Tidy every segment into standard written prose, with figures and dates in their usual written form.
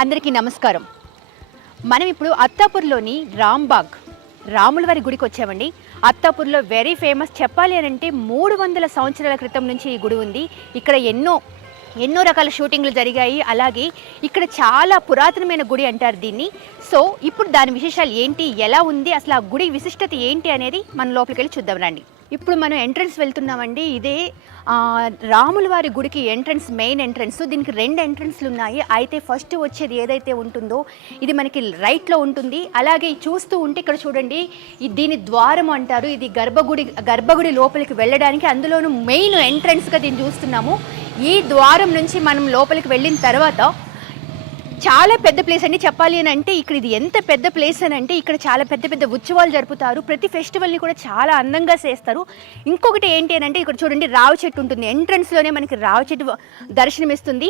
అందరికీ నమస్కారం. మనం ఇప్పుడు అత్తాపూర్లోని రాంబాగ్ రాముల వారి గుడికి వచ్చామండి. అత్తాపూర్లో వెరీ ఫేమస్. చెప్పాలి అని అంటే 300 సంవత్సరాల క్రితం నుంచి ఈ గుడి ఉంది. ఇక్కడ ఎన్నో రకాల షూటింగ్లు జరిగాయి. అలాగే ఇక్కడ చాలా పురాతనమైన గుడి అంటారు దీన్ని. సో ఇప్పుడు దాని విశేషాలు ఏంటి, ఎలా ఉంది, అసలు ఆ గుడి విశిష్టత ఏంటి అనేది మనం లోపలికి వెళ్ళి చూద్దాం రండి. ఇప్పుడు మనం ఎంట్రన్స్ వెళ్తున్నామండి. ఇదే రాముల వారి గుడికి ఎంట్రన్స్, మెయిన్ ఎంట్రన్స్. దీనికి 2 ఎంట్రన్స్లు ఉన్నాయి. అయితే ఫస్ట్ వచ్చేది ఏదైతే ఉంటుందో ఇది మనకి రైట్లో ఉంటుంది. అలాగే చూస్తూ ఉంటే ఇక్కడ చూడండి, దీని ద్వారం అంటారు. ఇది గర్భగుడి లోపలికి వెళ్ళడానికి, అందులోనూ మెయిన్ ఎంట్రన్స్గా దీన్ని చూస్తున్నాము. ఈ ద్వారం నుంచి మనం లోపలికి వెళ్ళిన తర్వాత చాలా పెద్ద ప్లేస్ అండి. చెప్పాలి అని అంటే ఇక్కడ ఇది ఎంత పెద్ద ప్లేస్ అని అంటే ఇక్కడ చాలా పెద్ద ఉత్సవాలు జరుపుతారు. ప్రతి ఫెస్టివల్ని కూడా చాలా అందంగా చేస్తారు. ఇంకొకటి ఏంటి అని అంటే ఇక్కడ చూడండి, రావి చెట్టు ఉంటుంది. ఎంట్రన్స్లోనే మనకి రావి చెట్టు దర్శనమిస్తుంది.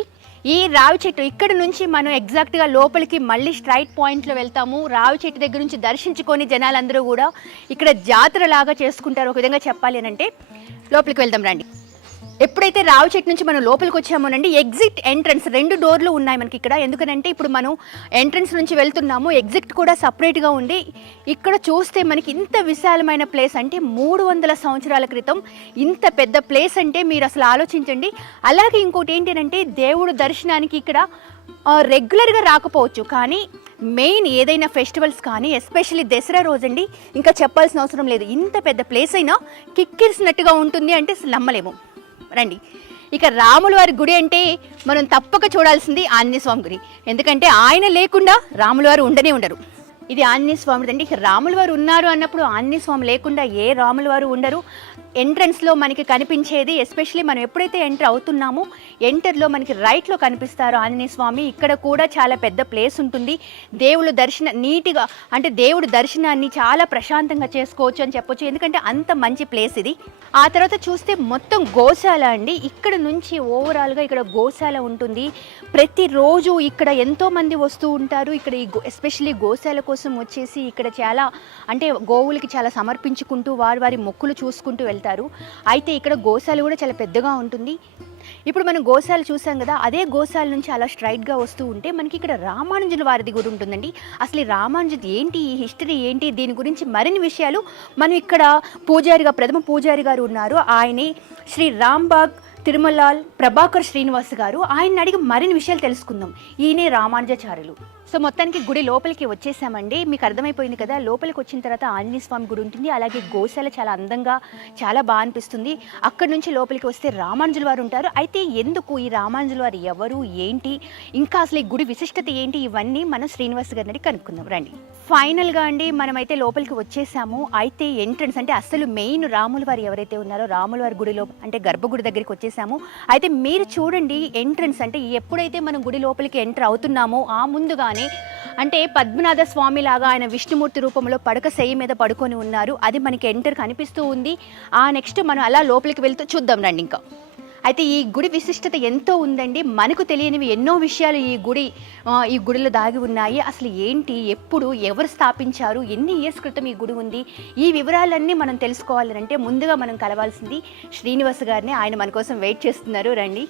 ఈ రావి చెట్టు ఇక్కడ నుంచి మనం ఎగ్జాక్ట్గా లోపలికి మళ్ళీ స్ట్రైట్ పాయింట్లో వెళ్తాము. రావి చెట్టు దగ్గర నుంచి దర్శించుకొని జనాలందరూ కూడా ఇక్కడ జాతర లాగా చేసుకుంటారు. ఒక విధంగా చెప్పాలి అని అంటే లోపలికి వెళ్దాం రండి. ఎప్పుడైతే రావి చెట్టు నుంచి మనం లోపలికి వచ్చామోనండి, ఎగ్జిట్ ఎంట్రన్స్ 2 డోర్లు ఉన్నాయి మనకి ఇక్కడ. ఎందుకంటే ఇప్పుడు మనం ఎంట్రన్స్ నుంచి వెళ్తున్నాము, ఎగ్జిట్ కూడా సపరేట్గా ఉంది. ఇక్కడ చూస్తే మనకి ఇంత విశాలమైన ప్లేస్ అంటే 300 సంవత్సరాల క్రితం ఇంత పెద్ద ప్లేస్ అంటే మీరు అసలు ఆలోచించండి. అలాగే ఇంకోటి ఏంటి అంటే దేవుడు దర్శనానికి ఇక్కడ రెగ్యులర్గా రాకపోవచ్చు, కానీ మెయిన్ ఏదైనా ఫెస్టివల్స్ కానీ ఎస్పెషల్లీ దసరా రోజండి ఇంకా చెప్పాల్సిన అవసరం లేదు. ఇంత పెద్ద ప్లేస్ అయినా కిక్కిరిసినట్టుగా ఉంటుంది అంటే అసలు నమ్మలేము. రండి. ఇక రాముల వారి గుడి అంటే మనం తప్పక చూడాల్సింది ఆంజనేయ స్వామి గుడి. ఎందుకంటే ఆయన లేకుండా రాముల వారు ఉండరు. ఇది ఆంజనేయ స్వామి అండి. రాముల వారు ఉన్నారు అన్నప్పుడు ఆంజనేయ స్వామి లేకుండా ఏ రాముల వారు ఉండరు. ఎంట్రన్స్లో మనకి కనిపించేది, ఎస్పెషల్లీ మనం ఎప్పుడైతే ఎంటర్ అవుతున్నామో ఎంటర్లో మనకి రైట్లో కనిపిస్తారు ఆంజనేయ స్వామి. ఇక్కడ కూడా చాలా పెద్ద ప్లేస్ ఉంటుంది. దేవుడు నీట్గా అంటే దేవుడు దర్శనాన్ని చాలా ప్రశాంతంగా చేసుకోవచ్చు అని చెప్పొచ్చు. ఎందుకంటే అంత మంచి ప్లేస్ ఇది. ఆ తర్వాత చూస్తే మొత్తం గోశాల అండి. ఇక్కడ నుంచి ఓవరాల్గా ఇక్కడ గోశాల ఉంటుంది. ప్రతిరోజు ఇక్కడ ఎంతోమంది వస్తూ ఉంటారు. ఇక్కడ ఎస్పెషల్లీ గోశాల కోసం వచ్చేసి ఇక్కడ చాలా అంటే గోవులకి చాలా సమర్పించుకుంటూ వారి మొక్కులు చూసుకుంటూ వెళ్తారు. అయితే ఇక్కడ గోశాల కూడా చాలా పెద్దగా ఉంటుంది. ఇప్పుడు మనం గోశాల చూసాం కదా, అదే గోశాల నుంచి అలా స్ట్రైట్గా వస్తూ ఉంటే మనకి ఇక్కడ రామానుజుల వారిది కూడా ఉంటుందండి. అసలు ఈ రామానుజుది ఏంటి, ఈ హిస్టరీ ఏంటి, దీని గురించి మరిన్ని విషయాలు మనం ఇక్కడ ప్రథమ పూజారి గారు ఉన్నారు. ఆయనే శ్రీ రాంబాగ్ తిరుమలాల్ ప్రభాకర్ శ్రీనివాస్ గారు. ఆయన అడిగి మరిన్ని విషయాలు తెలుసుకుందాం. ఈయనే రామానుజాచార్యులు. సో మొత్తానికి గుడి లోపలికి వచ్చేసామండి. మీకు అర్థమైపోయింది కదా, లోపలికి వచ్చిన తర్వాత ఆంజనేయ స్వామి గుడి ఉంటుంది. అలాగే గోశాల చాలా అందంగా చాలా బాగా అనిపిస్తుంది. అక్కడి నుంచి లోపలికి వస్తే రామానుజుల వారు ఉంటారు. అయితే ఎందుకు ఈ రామానుజుల వారు ఎవరు, ఏంటి, ఇంకా అసలు ఈ గుడి విశిష్టత ఏంటి, ఇవన్నీ మనం శ్రీనివాస్ గారిని కనుక్కుందాం రండి. ఫైనల్గా అండి మనమైతే లోపలికి వచ్చేసాము. అయితే ఎంట్రన్స్ అంటే అసలు మెయిన్ రాముల వారు ఎవరైతే ఉన్నారో రాముల వారి గుడిలో అంటే గర్భగుడి దగ్గరికి వచ్చేసాము. అయితే మీరు చూడండి, ఎంట్రన్స్ అంటే ఎప్పుడైతే మనం గుడి లోపలికి ఎంటర్ అవుతున్నామో ఆ ముందుగానే అంటే పద్మనాభ స్వామి లాగా ఆయన విష్ణుమూర్తి రూపంలో పడక శయ్య మీద పడుకొని ఉన్నారు. అది మనకి ఎంటర్ కనిపిస్తూ ఉంది. ఆ నెక్స్ట్ మనం అలా లోపలికి వెళ్తూ చూద్దాం రండి. ఇంకా అయితే ఈ గుడి విశిష్టత ఎంతో ఉందండి. మనకు తెలియనివి ఎన్నో విషయాలు ఈ గుడిలో దాగి ఉన్నాయి. అసలు ఏంటి, ఎప్పుడు, ఎవరు స్థాపించారు, ఎన్ని ఇయర్స్ క్రితం ఈ గుడి ఉంది, ఈ వివరాలన్నీ మనం తెలుసుకోవాలంటే ముందుగా మనం కలవాల్సింది శ్రీనివాస్ గారిని. ఆయన మన కోసం వెయిట్ చేస్తున్నారు. రండి.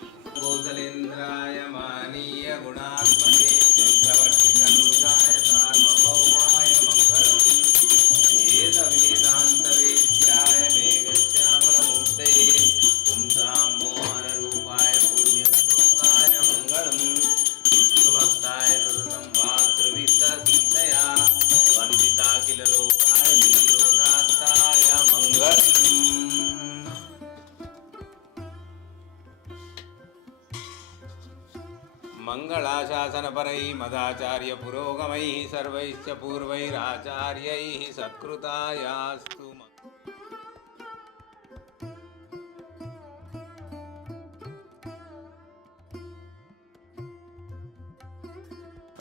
మంగళాశాసనపరై మదాచార్య పురోగమై సర్వైశ్చ పూర్వైరాచార్యై సత్కృతాయాస్తు.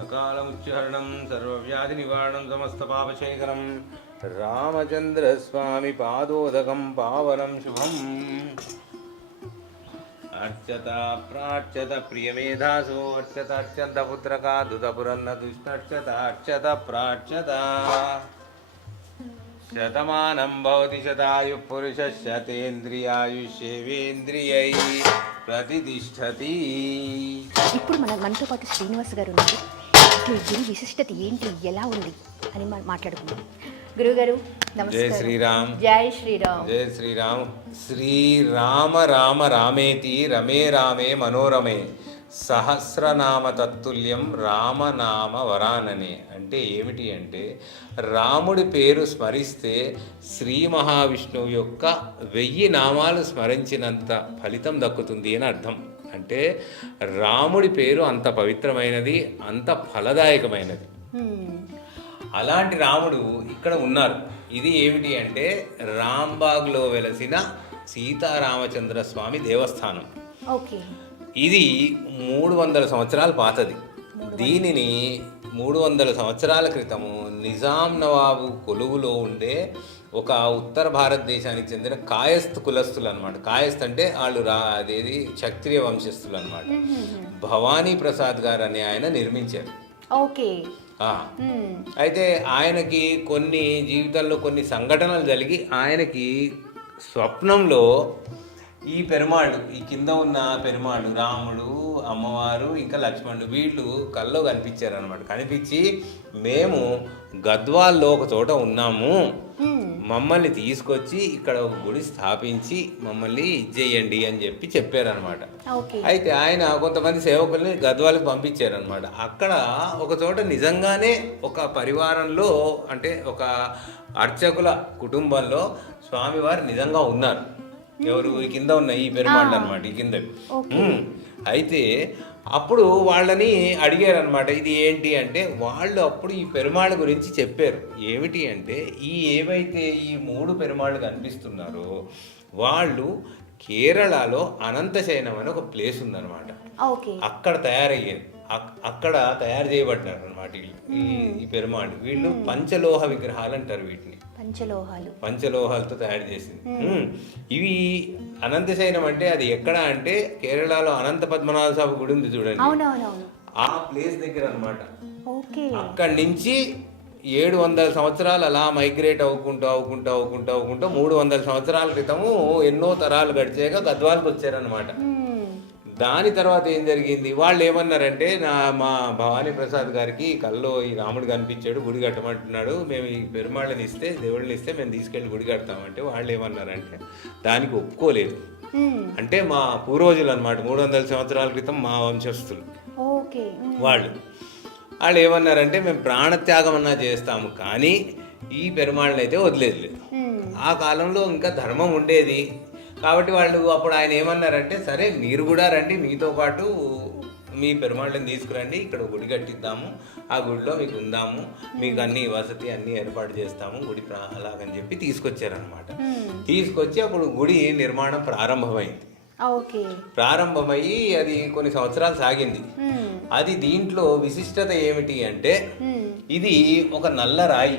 అకాలముచ్చరణం సర్వవ్యాధి నివారణం సమస్త పాపశేఖరం రామచంద్రస్వామి పాదోదకం పావనం శుభం. అర్చత ప్రార్చత ప్రియమేధాసో అర్చత అర్చంత పుత్రకా దుతపురన్న దుష్టర్చత అర్చత ప్రార్చత. శతమానం భవతి శతాయు పురుష శతేంద్రియాయుష్యేవేంద్రియై ప్రతిష్టతి. ఇప్పుడు మనతో పాటు శ్రీనివాస్ గారు ఉన్నారు. అసలు ఈ గుడి విశిష్టత ఏంటి, ఎలా ఉంది అని మనం మాట్లాడుకుందాం. గురువుగారు జై నమస్కారం. శ్రీరామ్. జై శ్రీరామ్. జై శ్రీరామ్. శ్రీరామ రామ రామేతి రమే రామే మనోరమే సహస్రనామ తత్తుల్యం రామనామ వరాననే. అంటే ఏమిటి అంటే, రాముడి పేరు స్మరిస్తే శ్రీ మహావిష్ణువు యొక్క 1000 నామాలు స్మరించినంత ఫలితం దక్కుతుంది అని అర్థం. అంటే రాముడి పేరు అంత పవిత్రమైనది, అంత ఫలదాయకమైనది. అలాంటి రాముడు ఇక్కడ ఉన్నారు. ఇది ఏమిటి అంటే రాంబాగ్లో వెలసిన సీతారామచంద్ర స్వామి దేవస్థానం. ఓకే. ఇది 300 సంవత్సరాల పాతది. దీనిని 300 సంవత్సరాల క్రితము నిజాం నవాబు కొలువులో ఉండే ఒక ఉత్తర భారతదేశానికి చెందిన కాయస్థ్ కులస్తులు అనమాట. కాయస్థ్ అంటే వాళ్ళు అదేది క్షత్రియ వంశస్థులు అనమాట. భవానీ ప్రసాద్ గారు అనే ఆయన నిర్మించారు. ఓకే. అయితే ఆయనకి కొన్ని జీవితంలో కొన్ని సంఘటనలు జరిగి ఆయనకి స్వప్నంలో ఈ పెరుమాళ్ళు, ఈ కింద ఉన్న పెరుమాళ్ళు, రాముడు, అమ్మవారు, ఇంకా లక్ష్మణుడు, వీళ్ళు కల్లో కనిపించారనమాట. కనిపించి మేము గద్వాల్లో ఒక చోట ఉన్నాము, మమ్మల్ని తీసుకొచ్చి ఇక్కడ ఒక గుడి స్థాపించి మమ్మల్ని ఇచ్చేయండి అని చెప్పారనమాట. అయితే ఆయన కొంతమంది సేవకుల్ని గద్వాలకు పంపించారనమాట. అక్కడ ఒక చోట నిజంగానే ఒక పరివారంలో, అంటే ఒక అర్చకుల కుటుంబంలో స్వామివారు నిజంగా ఉన్నారు. ఎవరు? ఈ కింద ఉన్న ఈ పెరుమాళ్ళు అనమాట, ఈ కింద. అయితే అప్పుడు వాళ్ళని అడిగారనమాట, ఇది ఏంటి అంటే వాళ్ళు అప్పుడు ఈ పెరుమాళ్ళ గురించి చెప్పారు. ఏమిటి అంటే ఏవైతే ఈ 3 పెరుమాళ్ళు కనిపిస్తున్నారో వాళ్ళు కేరళలో అనంతశయనం అని ఒక ప్లేస్ ఉందన్నమాట. అక్కడ తయారయ్యేది, అక్కడ తయారు చేయబడ్డారు అనమాట ఈ పెరుమాళ్ళు. వీళ్ళు పంచలోహ విగ్రహాలు అంటారు వీటిని. పంచలోహాలతో తయారు చేసింది. ఇవి అనంతశయనం అంటే అది ఎక్కడ అంటే కేరళలో అనంత పద్మనాభ స్వామి గుడి ఉంది చూడండి, ఆ ప్లేస్ దగ్గర అనమాట. అక్కడి నుంచి 700 సంవత్సరాలు అలా మైగ్రేట్ అవ్వుకుంటూ 300 సంవత్సరాల క్రితము ఎన్నో తరాలు గడిచాక గద్వాలకు వచ్చారనమాట. దాని తర్వాత ఏం జరిగింది, వాళ్ళు ఏమన్నారంటే మా భవానీ ప్రసాద్ గారికి కల్లో ఈ రాముడు కనిపించాడు, గుడి కట్టమంటున్నాడు, మేము ఈ పెరుమాళ్ళని ఇస్తే, దేవుళ్ళని ఇస్తే మేము తీసుకెళ్ళి గుడి కడతామంటే వాళ్ళు ఏమన్నారంటే దానికి ఒప్పుకోలేదు. అంటే మా పూర్వజులు అనమాట, 300 సంవత్సరాల క్రితం మా వంశస్థులు వాళ్ళు ఏమన్నారంటే మేము ప్రాణత్యాగం అన్నా చేస్తాము కానీ ఈ పెరుమాళ్ళని అయితే వదిలేదు. ఆ కాలంలో ఇంకా ధర్మం ఉండేది కాబట్టి వాళ్ళు అప్పుడు ఆయన ఏమన్నారంటే సరే మీరు కూడా రండి, మీతో పాటు మీ పెరుమాళ్ళని తీసుకురండి, ఇక్కడ గుడి కట్టిద్దాము, ఆ గుడిలో మీకు ఉందాము, మీకు అన్ని వసతి అన్ని ఏర్పాటు చేస్తాము, గుడి అలాగని చెప్పి తీసుకొచ్చారనమాట. తీసుకొచ్చి అప్పుడు గుడి నిర్మాణం ప్రారంభమైంది. ప్రారంభమయ్యి అది కొన్ని సంవత్సరాలు సాగింది. అది దీంట్లో విశిష్టత ఏమిటి అంటే ఇది ఒక నల్ల రాయి.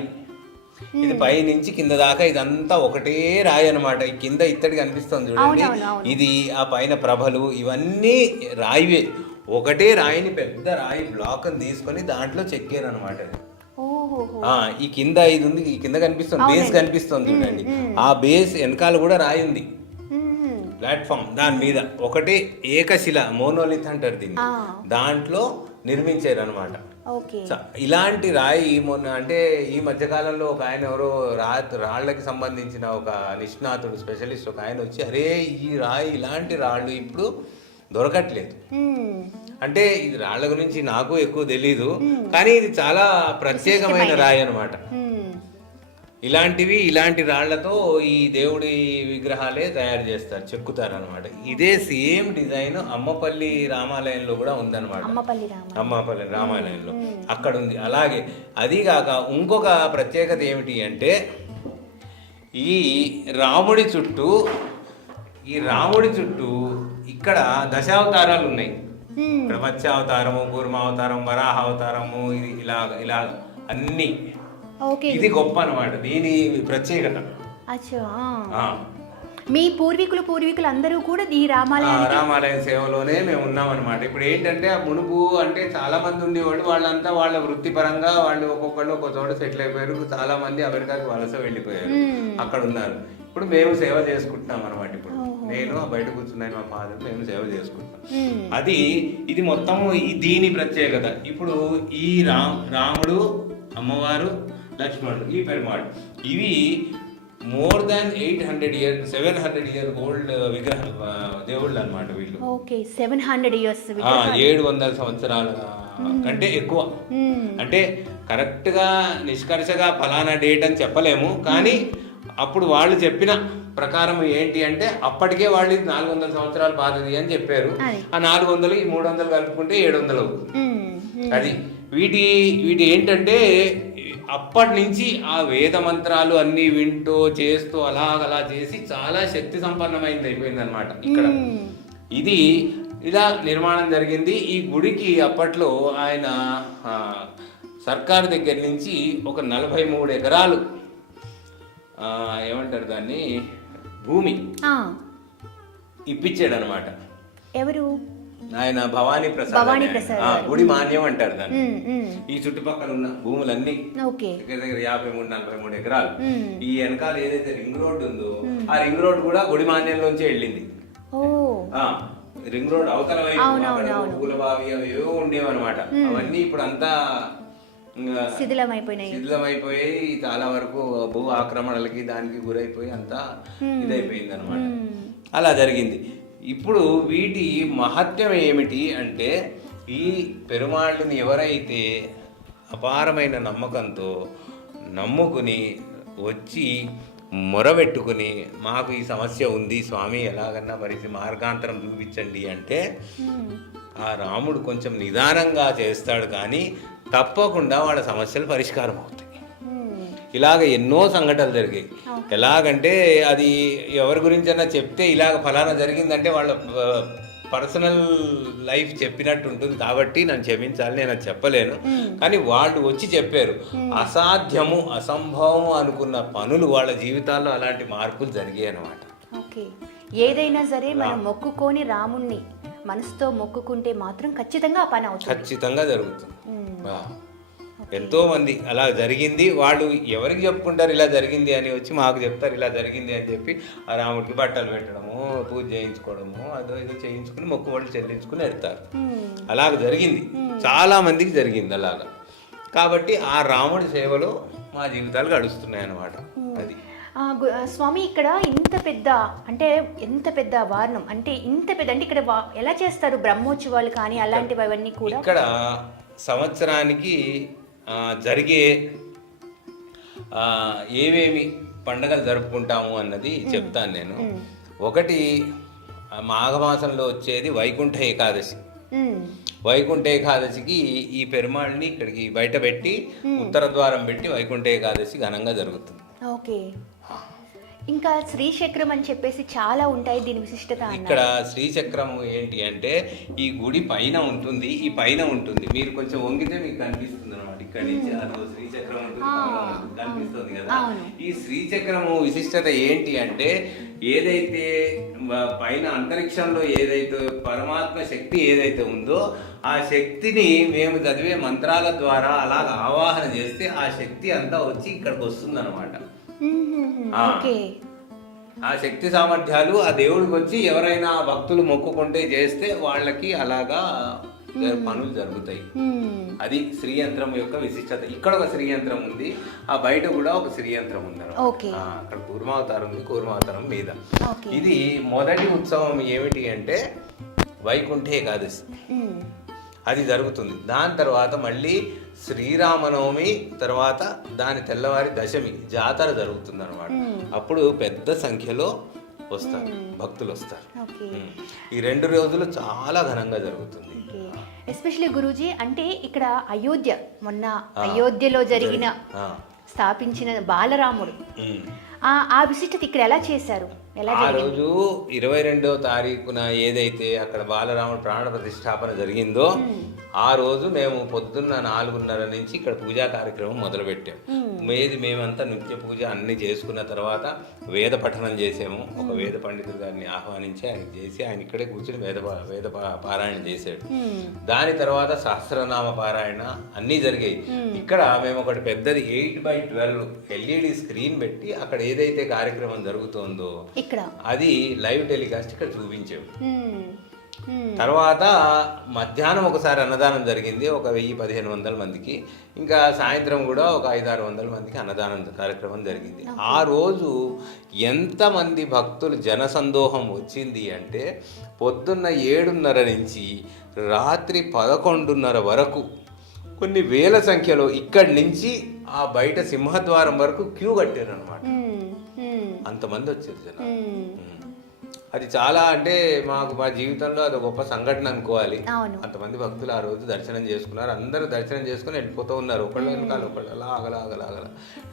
ఇది పై నుంచి కింద దాకా ఇదంతా ఒకటే రాయి అనమాట. ఈ కింద ఇత్తడి కనిపిస్తుంది చూడండి, ఇది ఆ పైన ప్రభలు ఇవన్నీ రాయివే. ఒకటే రాయిని, పెద్ద రాయి బ్లాక్ అని తీసుకొని దాంట్లో చెక్కారు అనమాట. ఈ కింద ఇది ఉంది, ఈ కింద కనిపిస్తుంది, బేస్ కనిపిస్తుంది చూడండి, ఆ బేస్ వెనకాల కూడా రాయి ఉంది ప్లాట్ఫామ్. దాని మీద ఒకటే ఏకశిల, మోనోలిత్ అంటారు దీన్ని, దాంట్లో నిర్మించారు అనమాట. ఇలాంటి రాయి మొన్న అంటే ఈ మధ్యకాలంలో ఒక ఆయన ఎవరో రాళ్ళకి సంబంధించిన ఒక నిష్ణాతుడు స్పెషలిస్ట్ ఒక ఆయన వచ్చి అరే ఈ రాయి ఇలాంటి రాళ్ళు ఇప్పుడు దొరకట్లేదు అంటే, ఇది రాళ్ళ గురించి నాకు ఎక్కువ తెలీదు కానీ ఇది చాలా ప్రత్యేకమైన రాయి అనమాట. ఇలాంటి రాళ్లతో ఈ దేవుడి విగ్రహాలే తయారు చేస్తారు, చెక్కుతారు అనమాట. ఇదే సేమ్ డిజైన్ అమ్మపల్లి రామాలయంలో కూడా ఉందన్నమాట. అమ్మపల్లి రామాలయంలో అక్కడ ఉంది. అలాగే అదిగాక ఇంకొక ప్రత్యేకత ఏమిటి అంటే ఈ రాముడి చుట్టూ ఇక్కడ దశావతారాలు ఉన్నాయి. ఇక్కడ మత్స్యావతారము, కూర్మావతారం, వరాహ అవతారము, ఇది ఇలా అన్ని. ఇది గొప్ప అన్నమాట, దీని ప్రత్యేకత. మీ పూర్వీకులు అందరూ కూడా ఈ రామాలయ సేవలోనే మేము ఉన్నామన్నమాట. ఇప్పుడు ఏంటంటే ఆ మునుపు అంటే చాలా మంది ఉండేవాళ్ళు, వాళ్ళంతా వాళ్ళ వృత్తిపరంగా వాళ్ళు ఒక్కొక్కళ్ళు ఒక్కొక్క చోట సెటిల్ అయిపోయారు. చాలా మంది అమెరికాకి వలస వెళ్ళిపోయారు, అక్కడ ఉన్నారు. ఇప్పుడు మేము సేవ చేసుకుంటున్నాం అనమాట. ఇప్పుడు నేను బయట కూర్చున్నాను మా ఫాదర్, మేము సేవ చేసుకుంటాం. ఇది మొత్తం దీని ప్రత్యేకత. ఇప్పుడు ఈ రాముడు, అమ్మవారు, లక్ష్మణుడు, ఈ పెరుమాళ్, ఇవి మోర్ దాన్ 700 ఇయర్ ఓల్డ్ విగ్రహాలు, దేవుళ్ళు అన్నమాట వీళ్ళు. ఓకే, 700 ఇయర్స్, 700 సంవత్సరాల కంటే ఎక్కువ. అంటే కరెక్ట్ గా నిష్కర్షగా ఫలానా డేట్ అని చెప్పలేము, కానీ అప్పుడు వాళ్ళు చెప్పిన ప్రకారం ఏంటి అంటే అప్పటికే వాళ్ళు 400 సంవత్సరాల పాతది అని చెప్పారు. ఆ 400 ఈ 300 కలుపుకుంటే 700 అవుతుంది. అది వీటి ఏంటంటే అప్పటి నుంచి ఆ వేద మంత్రాలు అన్ని వింటూ చేస్తూ అలా చేసి చాలా శక్తి సంపన్నమైంది అయిపోయింది అనమాట. ఇక్కడ ఇది ఇలా నిర్మాణం జరిగింది. ఈ గుడికి అప్పట్లో ఆయన సర్కార్ దగ్గర నుంచి ఒక 43 ఎకరాలు ఏమంటారు దాన్ని, భూమి ఇప్పించాడు అనమాట. ఎవరు? ఆయన భవానీ ప్రసాద్. గుడి మాన్యం అంటారు దాన్ని. ఈ చుట్టుపక్కల ఉన్న భూములన్నీ దగ్గర దగ్గర 53-43 ఎకరాలు. ఈ వెనకాల ఏదైతే రింగ్ రోడ్ ఉందో ఆ రింగ్ రోడ్ కూడా గుడి మాన్యంలోంచి వెళ్ళింది. రింగ్ రోడ్ అవతల వైపు పూలబావి అవి ఏవో ఉండేవన్నమాట. అవన్నీ ఇప్పుడు అంతా శిథిలమైపోయి చాలా వరకు భూ ఆక్రమణలకి దానికి గురైపోయి అంతా ఇదైపోయింది అనమాట. అలా జరిగింది. ఇప్పుడు వీటి మహత్యం ఏమిటి అంటే, ఈ పెరుమాళ్ళని ఎవరైతే అపారమైన నమ్మకంతో నమ్ముకుని వచ్చి మొరబెట్టుకుని మాకు ఈ సమస్య ఉంది స్వామి, ఎలాగన్నా మార్గాంతరం చూపించండి అంటే ఆ రాముడు కొంచెం నిదానంగా చేస్తాడు, కానీ తప్పకుండా వాళ్ళ సమస్యలు పరిష్కారం అవుతాయి. ఇలాగ ఎన్నో సంఘటనలు జరిగాయి. ఎలాగంటే అది ఎవరి గురించైనా చెప్తే ఇలాగ ఫలానా జరిగిందంటే వాళ్ళ పర్సనల్ లైఫ్ చెప్పినట్టు ఉంటుంది, కాబట్టి నన్ను క్షమించాలి, నేను అది చెప్పలేను. కానీ వాళ్ళు వచ్చి చెప్పారు, అసాధ్యము అసంభవము అనుకున్న పనులు వాళ్ళ జీవితాల్లో అలాంటి మార్పులు జరిగాయి అన్నమాట. ఓకే, ఏదైనా సరే మనం మొక్కుకొని రాముణ్ణి మనసుతో మొక్కుకుంటే మాత్రం ఖచ్చితంగా ఆ పని అవుతుంది, ఖచ్చితంగా జరుగుతుంది. ఎంతో మంది అలా జరిగింది. వాళ్ళు ఎవరికి చెప్పుకుంటారు ఇలా జరిగింది అని, వచ్చి మాకు చెప్తారు ఇలా జరిగింది అని చెప్పి ఆ రాముడికి బట్టలు పెట్టడము, పూజ చేయించుకోవడము, అదో ఇదో చేయించుకుని మొక్కుబడులు చెల్లించుకుని వెళ్తారు. అలాగ జరిగింది, చాలా మందికి జరిగింది అలాగా. కాబట్టి ఆ రాముడి సేవలో మా జీవితాలు గడుస్తున్నాయి అన్నమాట. అది స్వామి, ఇక్కడ ఇంత పెద్ద అంటే ఎంత పెద్ద వారణం అంటే ఇంత పెద్ద అంటే ఇక్కడ ఎలా చేస్తారు బ్రహ్మోత్సవాలు కానీ అలాంటివి అవన్నీ కూడా? ఇక్కడ సంవత్సరానికి జరిగే ఏమేమి పండుగలు జరుపుకుంటాము అన్నది చెప్తాను నేను. ఒకటి మాఘమాసంలో వచ్చేది వైకుంఠ ఏకాదశి. వైకుంఠ ఏకాదశికి ఈ పెరుమాళ్ళని ఇక్కడికి బయట పెట్టి ఉత్తర ద్వారం పెట్టి వైకుంఠ ఏకాదశి ఘనంగా జరుగుతుంది. ఓకే, ఇంకా శ్రీచక్రం అని చెప్పేసి చాలా ఉంటాయి, దీని విశిష్టత. ఇక్కడ శ్రీచక్రం ఏంటి అంటే ఈ గుడి పైన ఉంటుంది, ఈ పైన ఉంటుంది. మీరు కొంచెం వంగితే మీకు కనిపిస్తుంది అనమాట. ఇక్కడ నుంచి అదో శ్రీచక్రం ఉంటుంది, కనిపిస్తుంది కదా. ఈ శ్రీచక్రము విశిష్టత ఏంటి అంటే, ఏదైతే పైన అంతరిక్షంలో ఏదైతే పరమాత్మ శక్తి ఏదైతే ఉందో ఆ శక్తిని మేము చదివే మంత్రాల ద్వారా అలాగ ఆవాహన చేస్తే ఆ శక్తి అంతా వచ్చి ఇక్కడికి వస్తుంది అనమాట. ఆ శక్తి సామర్థ్యాలు ఆ దేవుడికి వచ్చి ఎవరైనా భక్తులు మొక్కుకుంటే చేస్తే వాళ్ళకి అలాగా పనులు జరుగుతాయి. అది శ్రీయంత్రం యొక్క విశిష్టత. ఇక్కడ ఒక శ్రీయంత్రం ఉంది, ఆ బయట కూడా ఒక శ్రీయంత్రం ఉంది. అక్కడ కూర్మావతారం ఉంది, కూర్మావతారం మీద. ఇది మొదటి ఉత్సవం ఏమిటి అంటే వైకుంఠ ఏకాదశి, అది జరుగుతుంది. దాని తర్వాత మళ్ళీ శ్రీరామనవమి తర్వాత దాని తెల్లవారి దశమి జాతర జరుగుతుంది అనమాట. అప్పుడు పెద్ద సంఖ్యలో వస్తారు, భక్తులు వస్తారు. ఈ 2 రోజులు చాలా ఘనంగా జరుగుతుంది. ఎస్పెషల్లీ గురూజీ, అంటే ఇక్కడ అయోధ్య, మొన్న అయోధ్యలో జరిగిన స్థాపించిన బాలరాముడు, ఆ విశిష్టత ఇక్కడ ఎలా చేశారు? ఆ రోజు 22వ తారీఖున ఏదైతే అక్కడ బాలరాముడు ప్రాణ ప్రతిష్టాపన జరిగిందో ఆ రోజు మేము పొద్దున్న 4:30 నుంచి ఇక్కడ పూజా కార్యక్రమం మొదలుపెట్టాం. మేమంతా నిత్య పూజ అన్ని చేసుకున్న తర్వాత వేద పఠనం చేసాము. ఒక వేద పండితుడు గారిని ఆహ్వానించి ఆయన చేసి ఆయన ఇక్కడే కూర్చొని వేద పారాయణ చేశాడు. దాని తర్వాత సహస్రనామ పారాయణ అన్నీ జరిగాయి. ఇక్కడ మేము ఒకటి పెద్దది 8x12 LED స్క్రీన్ పెట్టి అక్కడ ఏదైతే కార్యక్రమం జరుగుతుందో ఇక్కడ అది లైవ్ టెలికాస్ట్ ఇక్కడ చూపించాము. మ్మ్. మ్మ్. తర్వాత మధ్యాహ్నం ఒకసారి అన్నదానం జరిగింది, ఒక 1000-1500 మందికి. ఇంకా సాయంత్రం కూడా ఒక 500-600 మందికి అన్నదానం కార్యక్రమం జరిగింది. ఆ రోజు ఎంతమంది భక్తులు జనసందోహం వచ్చింది అంటే పొద్దున్న 7:30 నుంచి రాత్రి 11:30 వరకు కొన్ని వేల సంఖ్యలో ఇక్కడి నుంచి ఆ బయట సింహద్వారం వరకు క్యూ కట్టారు అనమాట. మ్మ్. మ్మ్. అంతమంది వచ్చారు జనం. మ్మ్. అది చాలా అంటే మాకు మా జీవితంలో అది గొప్ప సంఘటన అనుకోవాలి. అవును. అంతమంది భక్తులు ఆ రోజు దర్శనం చేసుకున్నారు. అందరూ దర్శనం చేసుకుని వెళ్ళిపోతూ ఉన్నారు, ఒకళ్ళు వెనకాల ఒకళ్ళు అలా అగల.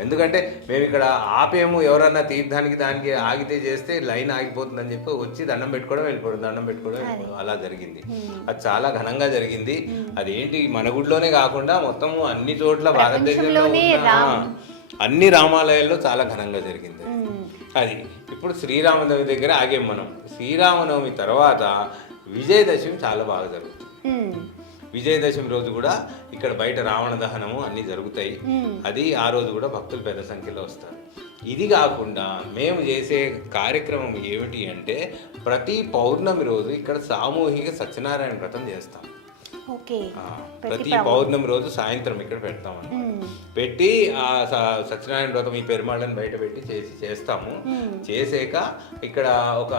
ఎందుకంటే మేము ఇక్కడ ఆపేము, ఎవరన్నా తీర్థానికి దానికి ఆగితే చేస్తే లైన్ ఆగిపోతుందని చెప్పి వచ్చి దండం పెట్టుకోవడం వెళ్ళిపోవడం అలా జరిగింది. అది చాలా ఘనంగా జరిగింది. అదేంటి మన గుడిలోనే కాకుండా మొత్తం అన్ని చోట్ల భారతదేశంలో ఉన్న అన్ని రామాలయాల్లో చాలా ఘనంగా జరిగింది అది. ఇప్పుడు శ్రీరామనవమి దగ్గర ఆగేం మనం. శ్రీరామనవమి తర్వాత విజయదశమి చాలా బాగా జరుగుతుంది. విజయదశమి రోజు కూడా ఇక్కడ బయట రావణ దహనము అన్నీ జరుగుతాయి. అది ఆ రోజు కూడా భక్తులు పెద్ద సంఖ్యలో వస్తారు. ఇది కాకుండా మేము చేసే కార్యక్రమం ఏమిటి అంటే ప్రతి పౌర్ణమి రోజు ఇక్కడ సామూహిక సత్యనారాయణ వ్రతం చేస్తాం. ప్రతి పౌర్ణమి రోజు సాయంత్రం ఇక్కడ పెడతామన్నమాట. పెట్టి ఆ సత్యనారాయణ వ్రతం ఈ పెరుమాళ్ళని బయట పెట్టి చేస్తాము. చేసాక ఇక్కడ ఒక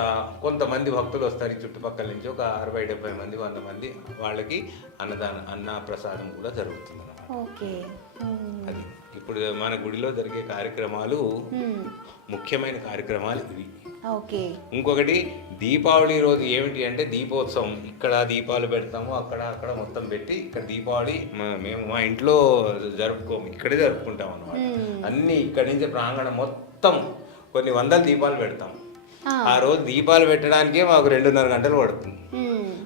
కొంతమంది భక్తులు వస్తారు ఈ చుట్టుపక్కల నుంచి, ఒక 60-70 మంది 100 మంది, వాళ్ళకి అన్న ప్రసాదం కూడా జరుగుతుంది అన్నమాట. అది ఇప్పుడు మన గుడిలో జరిగే కార్యక్రమాలు ముఖ్యమైన కార్యక్రమాలు ఇవి. ఇంకొకటి దీపావళి రోజు ఏమిటి అంటే దీపోత్సవం. ఇక్కడ దీపాలు పెడతాము, అక్కడ మొత్తం పెట్టి ఇక్కడ దీపావళి మేము మా ఇంట్లో జరుపుకోము, ఇక్కడే జరుపుకుంటాం అన్నమాట. అన్ని ఇక్కడి నుంచి ప్రాంగణం మొత్తం కొన్ని 100 దీపాలు పెడతాం. ఆ రోజు దీపాలు పెట్టడానికే మాకు 2.5 గంటలు పడుతుంది.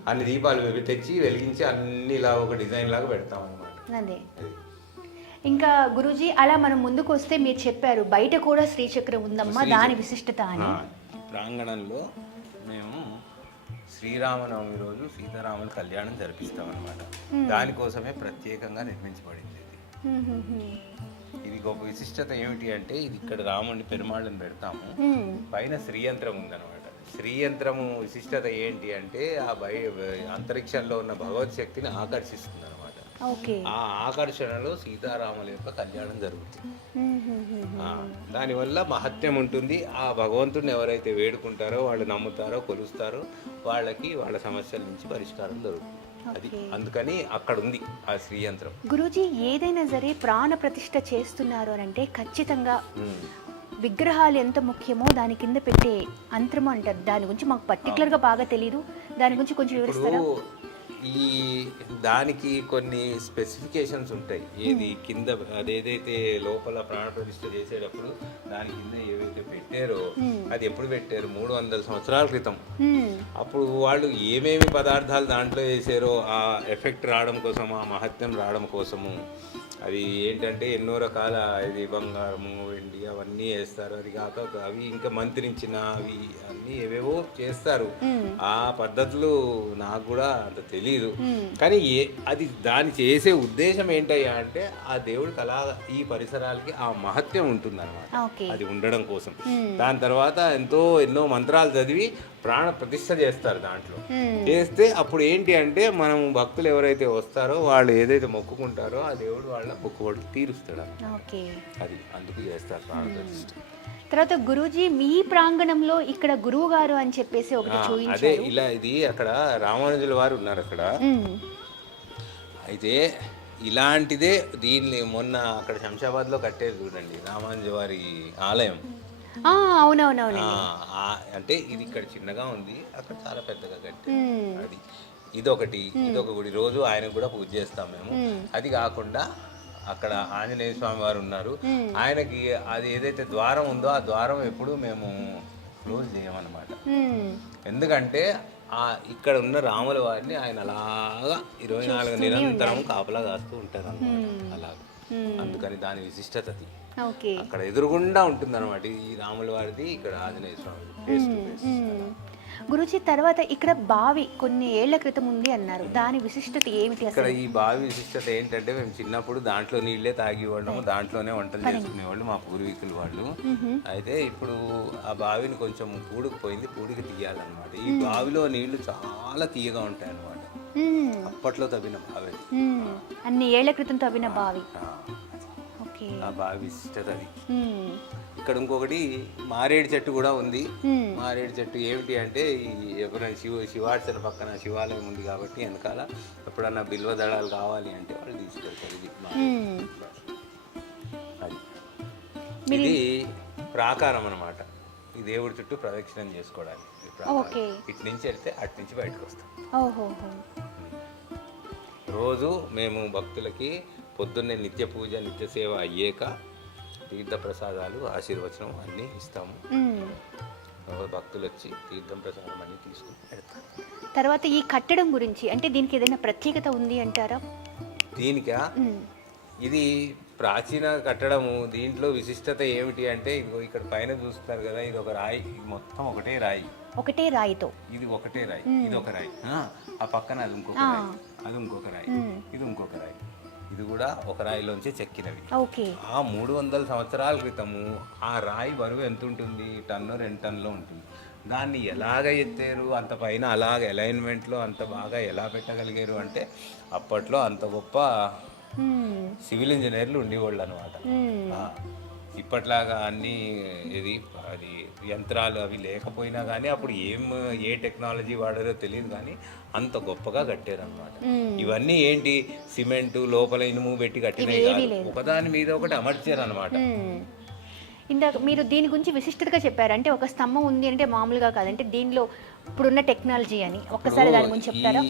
అన్ని దీపాలు తెచ్చి వెలిగించి అన్ని ఇలా ఒక డిజైన్ లాగా పెడతాం అన్నమాట. ఇంకా గురూజీ అలా మనం ముందుకు వస్తే మీరు చెప్పారు బయట కూడా శ్రీచక్రం ఉందమ్మా, దాని విశిష్టత అని. ప్రాంగణంలో మేము శ్రీరామనవమి రోజు సీతారాముల కళ్యాణం జరిపిస్తాం అన్నమాట. దానికోసమే ప్రత్యేకంగా నిర్మించబడింది ఇది. గొప్ప విశిష్టత ఏమిటి అంటే ఇది ఇక్కడ రాముడిని పెరుమాళ్ళని పెడతాము, పైన శ్రీయంత్రం ఉందన్నమాట. శ్రీయంత్రము విశిష్టత ఏంటి అంటే ఆ అంతరిక్షంలో ఉన్న భగవత్ శక్తిని ఆకర్షిస్తుంది అనమాట. ఆ ఆకర్షణలో సీతారాముల యొక్క కళ్యాణం జరుగుతుంది. దానివల్ల మహత్యం ఉంటుంది. ఆ భగవంతుడిని ఎవరైతే వేడుకుంటారో, వాళ్ళు నమ్ముతారో, కొలుస్తారో, వాళ్ళకి వాళ్ళ సమస్యల నుంచి పరిష్కారం దొరుకుతుంది. అది అందుకని అక్కడ ఉంది ఆ శ్రీయంత్రం. గురూజీ ఏదైనా సరే ప్రాణ ప్రతిష్ఠ చేస్తున్నారు అని అంటే ఖచ్చితంగా విగ్రహాలు ఎంత ముఖ్యమో దాని కింద పెట్టే అంతరము అంటారు. దాని గురించి మాకు పర్టికులర్గా బాగా తెలియదు, దాని గురించి కొంచెం వివరిస్తారా? ఈ దానికి కొన్ని స్పెసిఫికేషన్స్ ఉంటాయి. ఏది కింద అదేదైతే లోపల ప్రాణ ప్రతిష్ఠ చేసేటప్పుడు దాని కింద ఏవైతే పెట్టారో అది ఎప్పుడు పెట్టారు, 300 సంవత్సరాల క్రితం. అప్పుడు వాళ్ళు ఏమేమి పదార్థాలు దాంట్లో వేసారో ఆ ఎఫెక్ట్ రావడం కోసం, ఆ మహత్యం రావడం కోసము, అది ఏంటంటే ఎన్నో రకాల ఇది బంగారము, వెండి అవన్నీ వేస్తారు. అది కాక అవి ఇంకా మంత్రించిన అవి అన్నీ ఏవేవో చేస్తారు. ఆ పద్ధతులు నాకు కూడా అంత తెలియదు. కానీ అది దాన్ని చేసే ఉద్దేశం ఏంటయ్యా అంటే ఆ దేవుడికి అలా ఈ పరిసరాలకి ఆ మహత్యం ఉంటుంది అనమాట. అది ఉండడం కోసం దాని తర్వాత ఎన్నో మంత్రాలు చదివి ప్రాణ ప్రతిష్ఠ చేస్తారు. దాంట్లో చేస్తే అప్పుడు ఏంటి అంటే మనం భక్తులు ఎవరైతే వస్తారో వాళ్ళు ఏదైతే మొక్కుకుంటారో ఆ దేవుడు వాళ్ళ మొక్కుబడులు తీరుస్తాడు. అది అందుకు చేస్తారు ప్రాణ ప్రతిష్ఠ. తర్వాత గురూజీ మీ ప్రాంగణంలో ఇక్కడ గురువు గారు అని చెప్పేసి ఒకటి చూపించారు. అదే ఇలా ఇది అక్కడ రామానుజుల వారు ఉన్నారు అక్కడ. అయితే ఇలాంటిదే దీన్ని మొన్న అక్కడ శంషాబాద్లో కట్టేది చూడండి, రామానుజ వారి ఆలయం. అవునవునవును. అంటే ఇది ఇక్కడ చిన్నగా ఉంది, అక్కడ చాలా పెద్దగా కట్టారు. అది ఇదొక గుడి. రోజు ఆయనకు కూడా పూజ చేస్తాం మేము. అది కాకుండా అక్కడ ఆంజనేయ స్వామి వారు ఉన్నారు. ఆయనకి అది ఏదైతే ద్వారం ఉందో ఆ ద్వారం ఎప్పుడు మేము క్లోజ్ చేయమన్నమాట. ఎందుకంటే ఇక్కడ ఉన్న రాముల వారిని ఆయన అలాగా 24 నిరంతరం కాపలా కాస్తూ ఉంటారు అన్నమాట. అలాగా అందుకని దాని విశిష్టత అక్కడ ఎదురుగుండా ఉంటుంది అనమాట. ఈ రాముల వారిది ఇక్కడ ఆంజనేయ స్వామి. గురూజీ తర్వాత ఇక్కడ బావి కొన్ని ఏళ్ల క్రితం ఉంది అన్నారు, దాని విశిష్టత ఏమిటి ఇక్కడ అసలు? ఈ బావి విశిష్టత ఏంటంటే మేము చిన్నప్పుడు దాంట్లో నీళ్ళే తాగేవాళ్ళము, దాంట్లోనే వంటలు చేసుకునేవాళ్ళు మా పూర్వీకులు వాళ్ళు. అయితే ఇప్పుడు ఆ బావిని కొంచెం పూడుకుపోయింది, పూడికి తీయాలన్నమాట. ఈ బావిలో నీళ్లు చాలా తీయగా ఉంటాయి అన్నమాట. అప్పట్లో తవ్విన బావి, అన్ని ఏళ్ల క్రితం తవ్విన బావి. ఓకే, ఆ బావి విశిష్టత అది. ఇక్కడ ఇంకొకటి మారేడు చెట్టు కూడా ఉంది. మారేడు చెట్టు ఏమిటి అంటే ఎప్పుడైనా శివార్చన పక్కన శివాలయం ఉంది కాబట్టి వెనకాల ఎప్పుడన్నా బిల్వ దళాలు కావాలి అంటే వాళ్ళు తీసుకెళ్తారు. అది ఇది ప్రాకారం అన్నమాట. ఈ దేవుడి చుట్టూ ప్రదక్షిణం చేసుకోవడానికి ఇటు నుంచి వెళ్తే అటు నుంచి బయటకు వస్తాం. రోజు మేము భక్తులకి పొద్దున్నే నిత్య పూజ నిత్య సేవ అయ్యాక తీర్థ ప్రసాదాలు ఆశీర్వచనం అన్నీ ఇస్తాము. భక్తులు వచ్చి తీర్థం ప్రసాదం అన్నీ తీసుకుని వెళ్తారు. తర్వాత ఈ కట్టడం గురించి అంటే దీనికి ఏదైనా ప్రత్యేకత ఉంది అంటారా? దీనికా, ఇది ప్రాచీన కట్టడము. దీంట్లో విశిష్టత ఏమిటి అంటే ఇదిగో ఇక్కడ పైన చూస్తారు కదా, ఇది ఒక రాయి, ఇది మొత్తం ఒకటే రాయి, ఒకటే రాయితో. ఇది ఒకటే రాయి, ఇది ఒక రాయి, ఆ పక్కన అది ఇంకొక రాయి, అది ఇంకొక రాయి, ఇది ఇంకొక రాయి, ఇది కూడా ఒక రాయిలోంచి చెక్కినవి. ఆ 300 సంవత్సరాల క్రితము ఆ రాయి బరువు ఎంత ఉంటుంది? 1 టన్ను 2 టన్నులో ఉంటుంది. దాన్ని ఎలాగ ఎత్తారు అంత పైన, అలాగ అలైన్మెంట్లో అంత బాగా ఎలా పెట్టగలిగారు అంటే అప్పట్లో అంత గొప్ప సివిల్ ఇంజనీర్లు ఉండేవాళ్ళు అనమాట. ఇప్పట్లాగా అన్నీ అది యంత్రాలు అవి లేకపోయినా కానీ అప్పుడు ఏ టెక్నాలజీ వాడారో తెలియదు కానీ అంత గొప్పగా కట్టారు అనమాట. ఇవన్నీ ఏంటి, సిమెంటు లోపల ఇనుము పెట్టి కట్టినవి కాదు, ఒకదాని మీద ఒకటి అమర్చారు అనమాట. ఇందాక మీరు దీని గురించి విశిష్టతగా చెప్పారు, అంటే ఒక స్తంభం ఉంది అంటే మామూలుగా కాదంటే దీనిలో ఇప్పుడున్న టెక్నాలజీ అని ఒక్కసారి దాని గురించి చెప్తారా?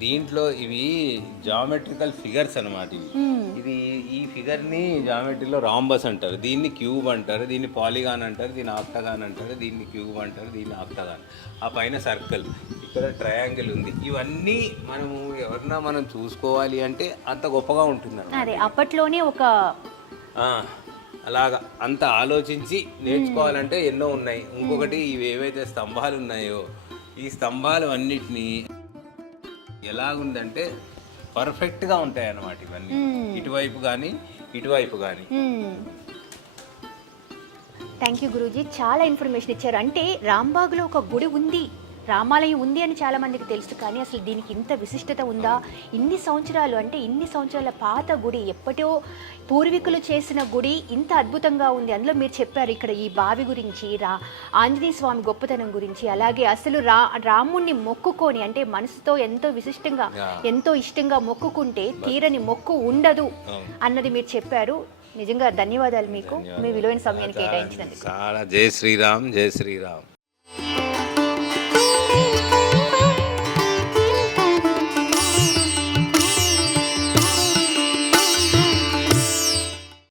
దీంట్లో ఇవి జామెట్రికల్ ఫిగర్స్ అనమాట. ఈ ఫిగర్ని జామెట్రీలో రాంబస్ అంటారు, దీన్ని క్యూబ్ అంటారు, దీన్ని పాలిగాన్ అంటారు, దీన్ని ఆక్టగాన్ అంటారు, దీన్ని క్యూబ్ అంటారు, దీన్ని ఆక్టగాన్. ఆ పైన సర్కిల్, ఇక్కడ ట్రయాంగిల్ ఉంది. ఇవన్నీ మనం చూసుకోవాలి అంటే అంత గొప్పగా ఉంటుంది అదే అప్పట్లోనే ఒక అలాగా అంత ఆలోచించి నేర్చుకోవాలంటే ఎన్నో ఉన్నాయి. ఇంకొకటి ఇవి ఏవైతే స్తంభాలు ఉన్నాయో ఈ స్తంభాలు అన్నిటినీ ఎలాగుందంటే పర్ఫెక్ట్గా ఉంటాయి అన్నమాట. ఇవన్నీ ఇటువైపు కానీ ఇటువైపు కానీ. థ్యాంక్ యూ గురూజీ, చాలా ఇన్ఫర్మేషన్ ఇచ్చారు. అంటే రాంబాగ్లో ఒక గుడి ఉంది, రామాలయం ఉంది అని చాలా మందికి తెలుసు, కానీ అసలు దీనికి ఇంత విశిష్టత ఉందా? ఇన్ని సంవత్సరాల పాత గుడి, ఎప్పటో పూర్వీకులు చేసిన గుడి ఇంత అద్భుతంగా ఉంది. అందులో మీరు చెప్పారు ఇక్కడ ఈ బావి గురించి, ఆంజనేయ స్వామి గొప్పతనం గురించి, అలాగే అసలు రాముణ్ణి మొక్కుకొని అంటే మనసుతో ఎంతో ఇష్టంగా మొక్కుకుంటే తీరని మొక్కు ఉండదు అన్నది మీరు చెప్పారు. నిజంగా ధన్యవాదాలు మీకు, మీ విలువైన సమయాన్ని కేటాయించినందుకు. జై శ్రీరామ్, జై శ్రీరామ్.